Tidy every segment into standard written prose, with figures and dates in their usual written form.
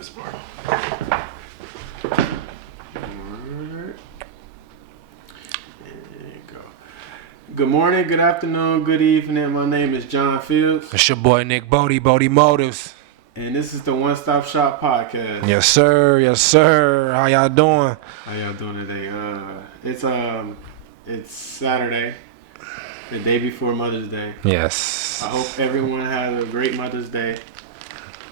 this part. Good morning, good afternoon, good evening. My name is John Fields. It's your boy Nick Bodie Motives. And this is the One Stop Shop podcast. Yes, sir. Yes, sir. How y'all doing? How y'all doing today? It's Saturday, the day before Mother's Day. Yes. I hope everyone had a great Mother's Day.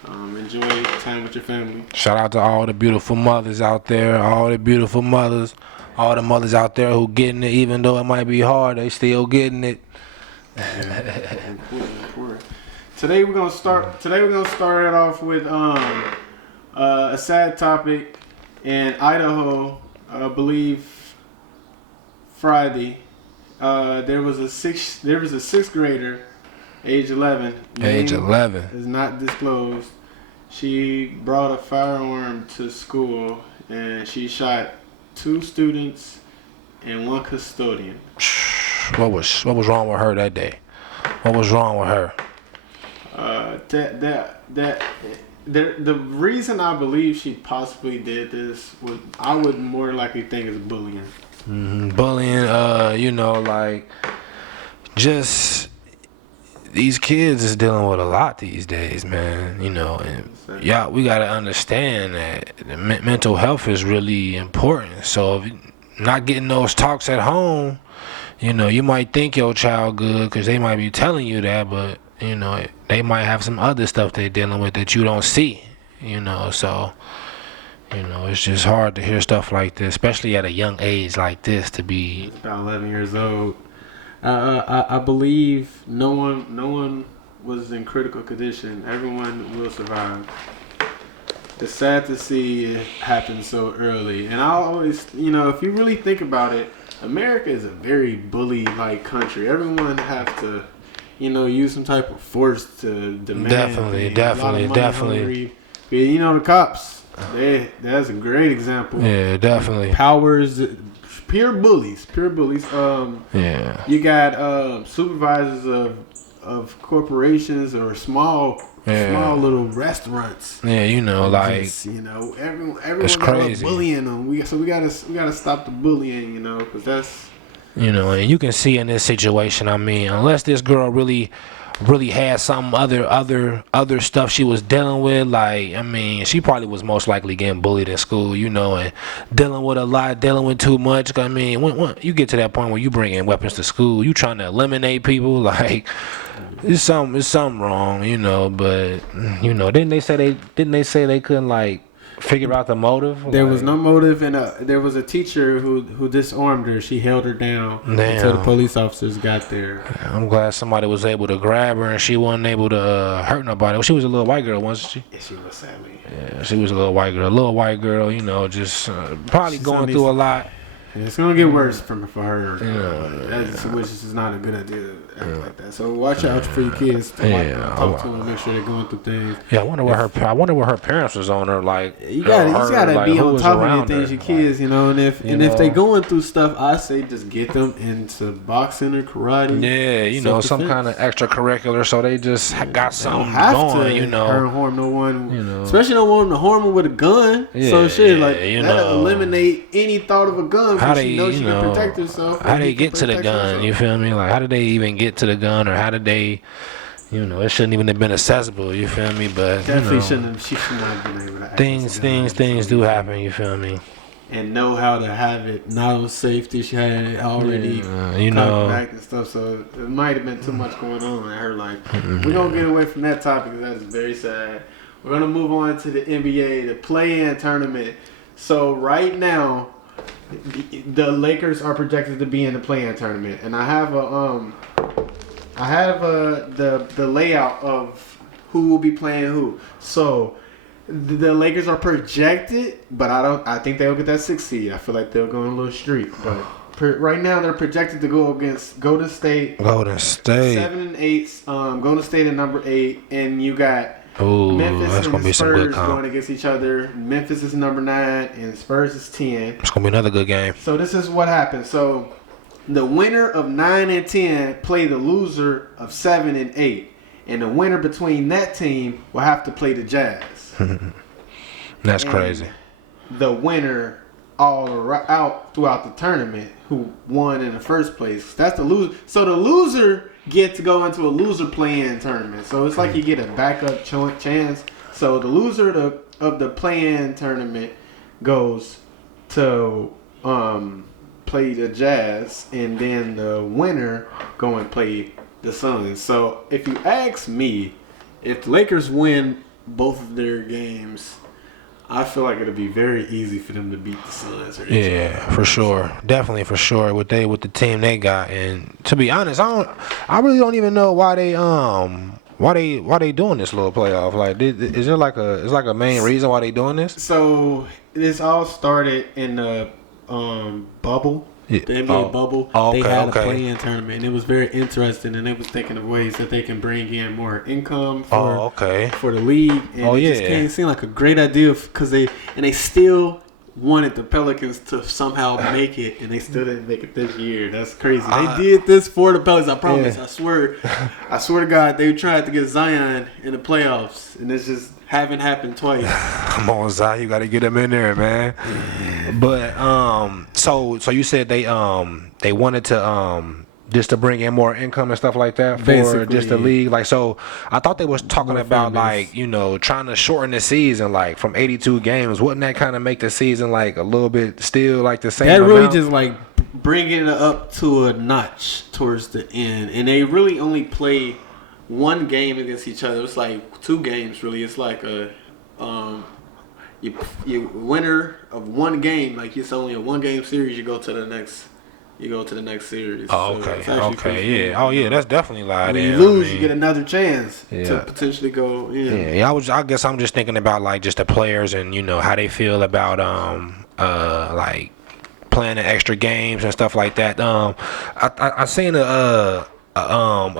Enjoy time with your family. Shout out to all the beautiful mothers out there, all the beautiful mothers, all the mothers out there who getting it, even though it might be hard, they still getting it. Yeah, important. Today we're gonna start it off with a sad topic. In Idaho, I believe Friday, there was a sixth grader, age 11. Age 11 is not disclosed. She brought a firearm to school and she shot 2 students and 1 custodian. What was wrong with her that day? What was wrong with her? The reason I believe she possibly did this was, I would more likely think it's bullying. Bullying, just these kids is dealing with a lot these days, man. And we gotta understand that mental health is really important. So if you're not getting those talks at home, you might think your child good because they might be telling you that, but they might have some other stuff they're dealing with that you don't see. So it's just hard to hear stuff like this, especially at a young age like this. To be about 11 years old. I believe no one was in critical condition. Everyone will survive. It's sad to see it happen so early. And I always, if you really think about it, America is a very bully-like country. Everyone has to, use some type of force to demand. Definitely. The cops, that's a great example. Yeah, definitely. Powers. Pure bullies. Yeah. You got supervisors of corporations or small little restaurants. Yeah, everyone it's crazy. Bullying them. We gotta stop the bullying. Because that's. And you can see in this situation. I mean, unless this girl really had some other stuff she was dealing with, she probably was most likely getting bullied in school, and dealing with a lot, dealing with too much. I mean, when you get to that point where you bring in weapons to school, you trying to eliminate people, it's something wrong, but didn't they say they couldn't figure out the motive? There was no motive, and there was a teacher who disarmed her. She held her down until the police officers got there. I'm glad somebody was able to grab her and she wasn't able to hurt nobody. Well, she was a little white girl, wasn't she? Yeah, she was, sadly. Yeah, she was a little white girl. Just probably going through a lot. It's gonna get worse for her, which is not a good idea to act like that. So watch out for your kids. Talk to them, make sure they're going through things. Yeah, I wonder what her parents was on her You gotta be on top of your things, your kids, And if they going through stuff, I say just get them into boxing or karate. Yeah, some kind of extracurricular, so they just got something going. Harm no one, especially don't want them to harm them with a gun. That'll eliminate any thought of a gun. How she knows she can protect herself. How they get to the gun? You feel me? How did they even get to the gun, or how did they? It shouldn't even have been accessible. You feel me? But definitely shouldn't. She should not have been able to. Things do happen. You feel me? And know how to have it. Not with safety. She had it already. Back and stuff. So it might have been too much going on in her life. We're gonna get away from that topic because that's very sad. We're gonna move on to the NBA, the play-in tournament. So right now, the Lakers are projected to be in the play-in tournament, and I have the layout of who will be playing who. So the Lakers are projected, but I think they'll get that 6th seed. I feel like they'll go on a little streak, but right now they're projected to go against Golden State. 7 and 8. Golden State at number 8, and you got. Memphis that's and Spurs going against each other. Memphis is number 9 and Spurs is 10. It's gonna be another good game. So this is what happens. So the winner of 9 and 10 play the loser of 7 and 8, and the winner between that team will have to play the Jazz. That's and crazy. the winner out throughout the tournament who won in the first place. That's the loser. So the loser gets to go into a loser play-in tournament. So it's like you get a backup chance. So the loser of the play-in tournament goes to play the Jazz, and then the winner go and play the Suns. So if you ask me, if the Lakers win both of their games, I feel like it'll be very easy for them to beat the Suns. Yeah, for sure, definitely for sure. With the team they got, and to be honest, I really don't even know why they doing this little playoff. Like, is there like a main reason why they doing this? So this all started in the bubble. Yeah. The NBA bubble. Oh, okay, they had okay. a play-in tournament, and it was very interesting. And they was thinking of ways that they can bring in more income for the league. And it just seemed like a great idea because they still wanted the Pelicans to somehow make it, and they still didn't make it this year. That's crazy. They did this for the Pelicans. I promise. Yeah. I swear to God, they tried to get Zion in the playoffs, and it's just haven't happened twice. Come on, Zion, you got to get him in there, man. But so you said they wanted to just to bring in more income and stuff like that for basically, just the league. Like, so I thought they was talking about like, you know, trying to shorten the season, like from 82 games. Wouldn't that kind of make the season like a little bit still like the same? That really amount? Just like bringing it up to a notch towards the end, and they really only play one game against each other. It's like 2 games really. It's like a you winner of one game. Like it's only a 1-game series. You go to the next series. Oh, okay. So okay. Yeah. Oh, yeah. That's definitely live. When you lose, you get another chance to potentially go in. Yeah. I guess I'm just thinking about like just the players and you know how they feel about like playing the extra games and stuff like that. I seen a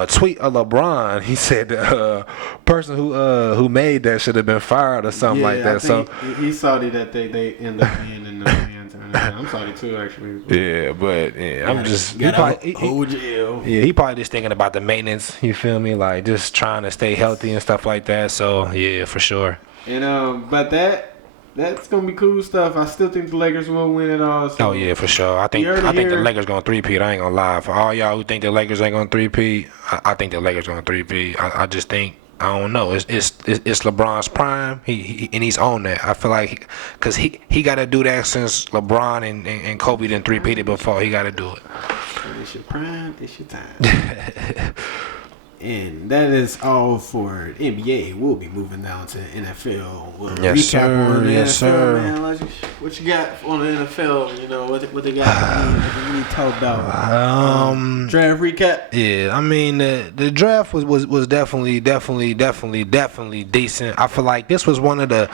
tweet of LeBron. He said the person who made that should have been fired or something like that. So he's sorry that they end up being in the end. I'm sorry too, actually. Yeah, but I'm just he probably just thinking about the maintenance. You feel me? Like just trying to stay healthy and stuff like that. So yeah, for sure. And but that's gonna be cool stuff. I still think the Lakers will win it all. So. Oh yeah, for sure. I think the Lakers gonna three-peat. I ain't gonna lie. For all y'all who think the Lakers ain't gonna three-peat, I think the Lakers gonna three-peat. I just think I don't know. It's LeBron's prime. He's on that. I feel like because he got to do that since LeBron and Kobe didn't three-peat it before. He got to do it. It's your prime. It's your time. And that is all for NBA. We'll be moving down to NFL. We'll yes, sir. On the yes, NFL, sir. Man. What you got on the NFL? You know what they got? What you need to talk about? Draft recap. Yeah, I mean the draft was definitely decent. I feel like this was one of the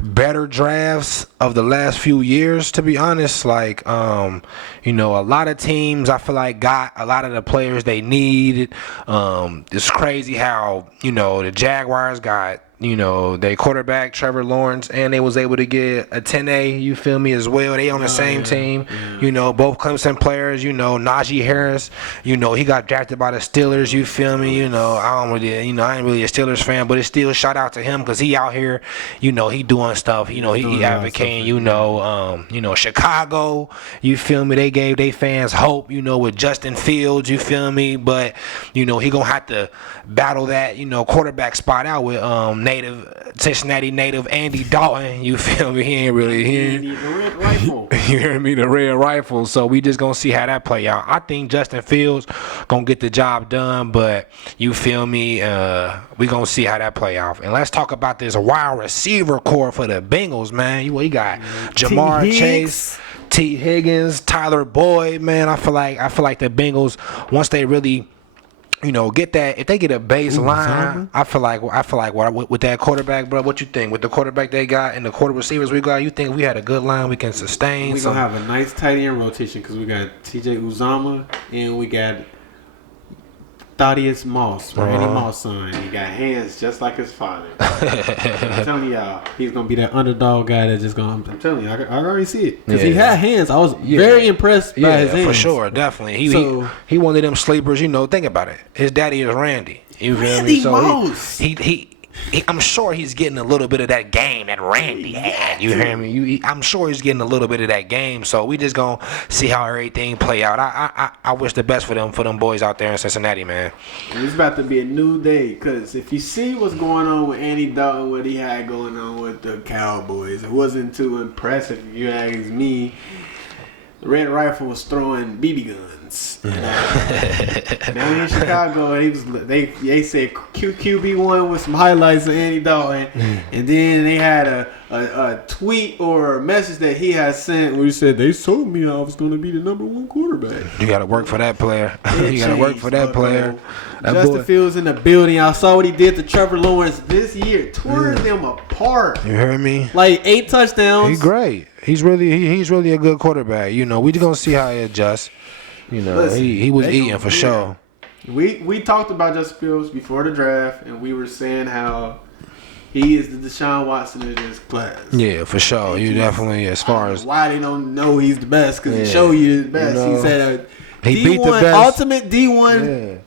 better drafts of the last few years. To be honest, like you know, a lot of teams I feel like got a lot of the players they needed. It's crazy how, you know, the Jaguars got, you know, their quarterback, Trevor Lawrence, and they was able to get a 10A, you feel me, as well. They on the same team. Yeah. You know, both Clemson players, you know, Najee Harris, you know, he got drafted by the Steelers, you feel me? You know, I ain't really a Steelers fan, but it's still shout out to him because he out here, you know, he doing stuff, you know, he advocating, you know, Chicago, you feel me? They gave their fans hope, you know, with Justin Fields, you feel me? But, you know, he gonna have to battle that, you know, quarterback spot out with Cincinnati native Andy Dalton, you feel me? He the red rifle. You hear me? The red rifle. So we just gonna see how that play out. I think Justin Fields gonna get the job done, but you feel me? We gonna see how that play out. And let's talk about this wide receiver core for the Bengals, man. You got Jamar Chase, T. Higgins, Tyler Boyd, man. I feel like the Bengals, once they really, you know, get that, if they get a baseline, I feel like with that quarterback, bro, what you think? With the quarterback they got and the quarter receivers we got, you think we had a good line we can sustain? We're going to have a nice tight end rotation because we got TJ Uzama and we got Thaddeus Moss, Randy Moss' son. He got hands just like his father. I'm telling y'all, he's going to be that underdog guy that's just going to, I'm telling you, I already see it. Because he had hands. I was very impressed by his hands. For sure, definitely. He one of them sleepers, you know, think about it. His daddy is Randy. You feel me? So Moss. He I'm sure he's getting a little bit of that game that Randy had. You hear me? I'm sure he's getting a little bit of that game. So we just gonna see how everything play out. I wish the best for them boys out there in Cincinnati, man. It's about to be a new day, because if you see what's going on with Andy Dalton, what he had going on with the Cowboys, it wasn't too impressive if you ask me. Red Rifle was throwing BB guns. Down in Chicago, they said QB1 with some highlights of Andy Dalton, and then they had a tweet or a message that he had sent where he said they told me I was going to be the #1 quarterback. You got to work for that player. You got to work for that player. Justin Fields in the building. I saw what he did to Trevor Lawrence this year. Tore them apart. You heard me? Like 8 touchdowns. He's great. He's really a good quarterback. You know, we just gonna see how he adjusts. You know, listen, he was eating for sure. We talked about Justin Fields before the draft, and we were saying how he is the Deshaun Watson of this class. Yeah, for sure. You definitely, as far as why they don't know he's the best, because he showed you the best. You know, he said he beat the best. Ultimate D1.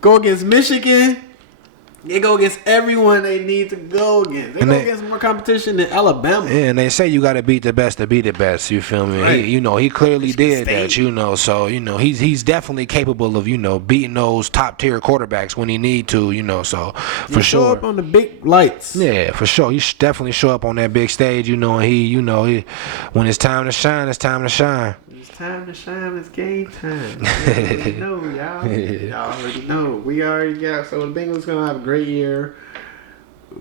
Go against Michigan. They go against everyone they need to go against. They go against more competition than Alabama. Yeah, and they say you got to beat the best to be the best. You feel me? Right. He clearly did that. You know, so he's definitely capable of beating those top tier quarterbacks when he need to. You know, so for sure. Show up on the big lights. Yeah, for sure. He should definitely show up on that big stage. You know, he when it's time to shine, it's time to shine. It's time to shine. It's game time. You already know, y'all. Y'all already know. We already got. So the Bengals gonna have a great year.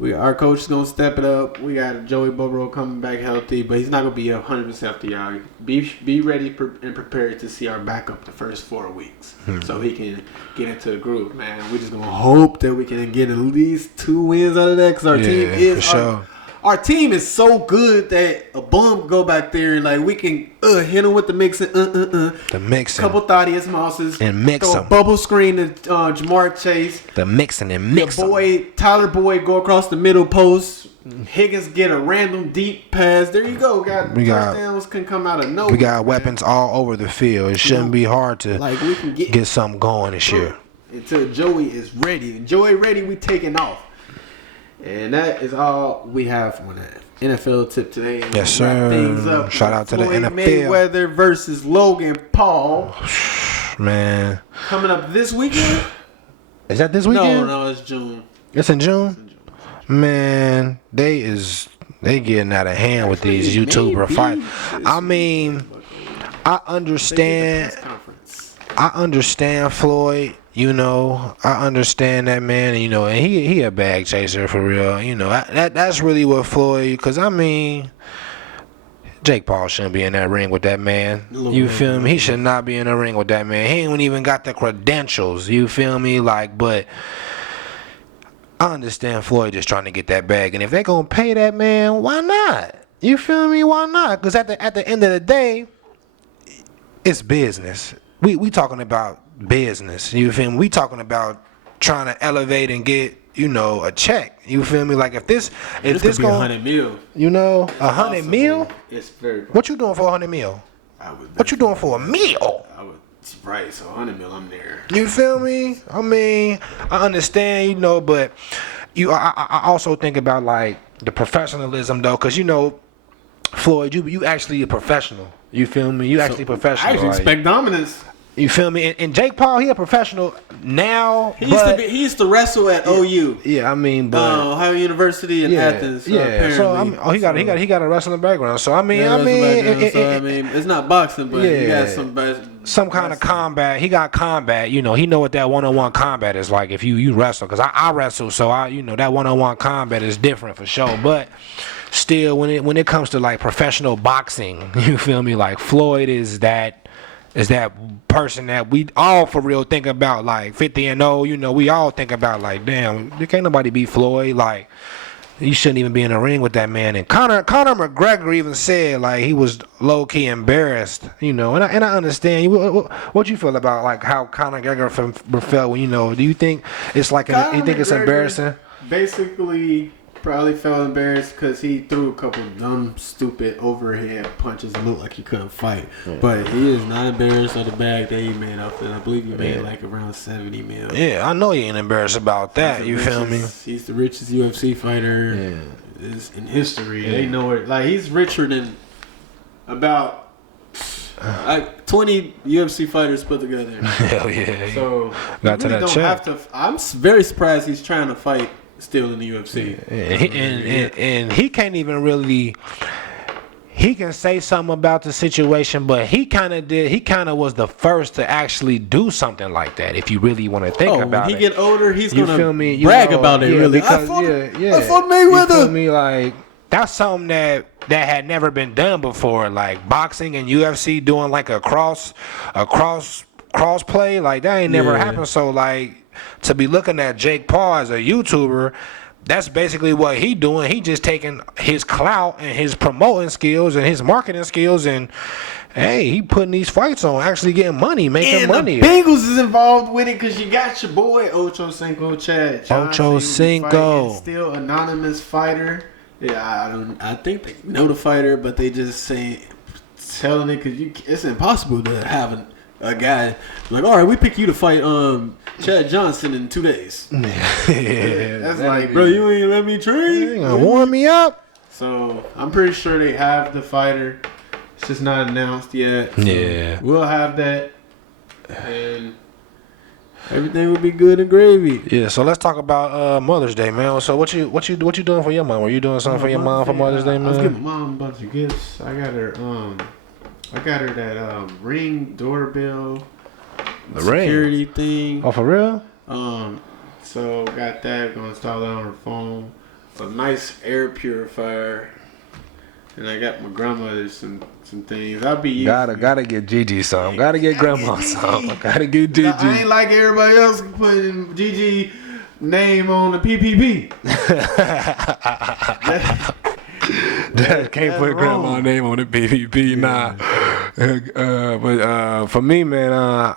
Our coach is gonna step it up. We got Joey Burrow coming back healthy, but he's not gonna be 100% healthy, y'all. Be ready and prepared to see our backup the first 4 weeks, so he can get into the groove, man. We're just gonna hope that we can get at least 2 wins out of that, because our team is for sure. Our team is so good that a bum can go back there and like we can hit him with the mixing, the mixing, couple Thaddeus Mosses, and mix throw a bubble screen to Jamar Chase, the mixing and mix. Tyler Boyd go across the middle post. Higgins get a random deep pass. There you go. Touchdowns can come out of nowhere. We got weapons all over the field. It shouldn't be hard to we can get something going this year. Until Joey is ready. And Joey ready, we taking off. And that is all we have for that NFL tip today. And yes, sir. Things up. Shout out to the NFL. Mayweather versus Logan Paul. Man. Coming up this weekend? Is that this weekend? No, it's June. It's in June? Man, they getting out of hand with these YouTuber fights. I mean, I understand Floyd. You know, I understand that, man. And, and he a bag chaser for real. You know, that's really what Floyd. Because I mean, Jake Paul shouldn't be in that ring with that man. You feel me? He should not be in the ring with that man. He ain't even got the credentials. You feel me? But I understand Floyd just trying to get that bag, and if they gonna pay that man, why not? You feel me? Why not? Because at the end of the day, it's business. We talking about business. You feel me? We talking about trying to elevate and get a check. You feel me? Like if this could be $100 million. $100 million. It's very. What you doing for $100 million? What you doing for a meal? Right, so $100 million, I'm there. You feel me? I mean, I understand, but I also think about like the professionalism though, because Floyd, you actually a professional. You feel me? You actually professional. I actually expect dominance. You feel me? And Jake Paul, he a professional now. He used to wrestle at OU. Yeah, I mean, but Ohio University in Athens. Yeah, so he got a wrestling background. So I mean, it's not boxing, but he got some kind of combat. He got combat. He know what that one-on-one combat is like. If you wrestle, because I wrestle, so that one-on-one combat is different for sure. But still, when it comes to like professional boxing, you feel me? Like Floyd is that person that we all for real think about, like 50-0. We all think about like, damn, there can't nobody beat Floyd. Like, you shouldn't even be in the ring with that man. And Conor McGregor even said like he was low key embarrassed. And I understand. What you feel about like how Conor McGregor felt when do you think it's like you think it's embarrassing? Basically probably felt embarrassed because he threw a couple dumb, stupid overhead punches and looked like he couldn't fight. Yeah. But he is not embarrassed of the bag that he made off it. I believe he made like around 70 mil. Yeah, I know he ain't embarrassed about that. You feel me? He's the richest UFC fighter in history. Yeah. They know it. Like, he's richer than about 20 UFC fighters put together. Hell yeah. So got to that check. I'm very surprised he's trying to fight still in the UFC. Yeah. And he can't even really. He can say something about the situation, but he kind of was the first to actually do something like that. If you really want to think about it. When he get older, he's gonna brag about it. Really, because, I fought Mayweather. You feel me? Like, that's something that had never been done before. Like boxing and UFC doing like a cross play, like that ain't never happened. So like, to be looking at Jake Paul as a YouTuber, that's basically what he doing. He just taking his clout and his promoting skills and his marketing skills, and hey, he putting these fights on, actually getting money, making money. The Bengals is involved with it because you got your boy Ocho Cinco Chad. Ocho Cinco, still anonymous fighter. Yeah, I think they know the fighter, but they just telling it because it's impossible to have a guy like, all right, we pick you to fight Chad Johnson in 2 days. That's like, bro, you ain't let me train. You gonna warm me up. So I'm pretty sure they have the fighter. It's just not announced yet. So yeah, we'll have that, and everything will be good and gravy. Yeah, so let's talk about Mother's Day, man. So what you doing for your mom? Were you doing something for your mom for Mother's Day, man? I was giving my mom a bunch of gifts. I got her that Ring doorbell, the security ring thing. Oh, for real? So got that. Gonna install it on her phone. A nice air purifier. And I got my grandmother some things. I'll be using. Gotta get Gigi some. Gotta get grandma some. Gotta get Gigi. I ain't like everybody else putting Gigi name on the PPP. Can't put grandma name on the PPP. Nah. But for me, man,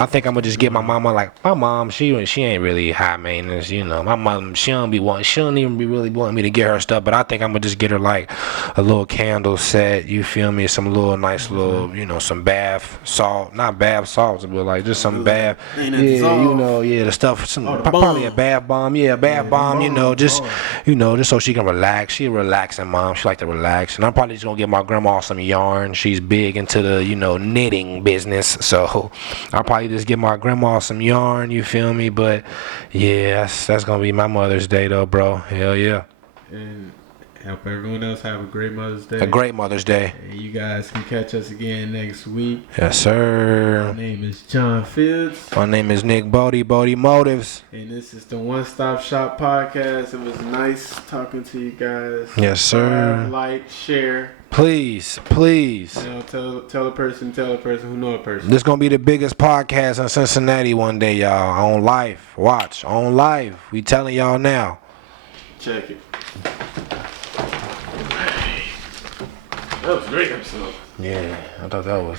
I think I'm gonna just get my mama, like, my mom, she ain't really high maintenance, you know. My mom, she don't even be really wanting me to get her stuff, but I think I'm gonna just get her like a little candle set, you feel me, some little nice little, you know, some bath salt, not bath salts, but like just some bath, the stuff, probably a bath bomb, bomb, you know, just so she can relax. She a relaxing mom, she like to relax, and I'm probably just gonna get my grandma some yarn. She's big into the, knitting business, so I'll probably just get my grandma some yarn, you feel me? But yeah, that's gonna be my Mother's Day though, bro. Hell yeah. And help everyone else have a great Mother's Day. A great Mother's Day. And you guys can catch us again next week. Yes, sir. My name is John Fields. My name is Nick Bodie Motives. And this is the One Stop Shop podcast. It was nice talking to you guys. Yes, sir. Like, share. Please. Tell a person who know a person. This is going to be the biggest podcast in Cincinnati one day, y'all. On live. Watch. On live. We telling y'all now. Check it. That was a great episode. Yeah, I thought that was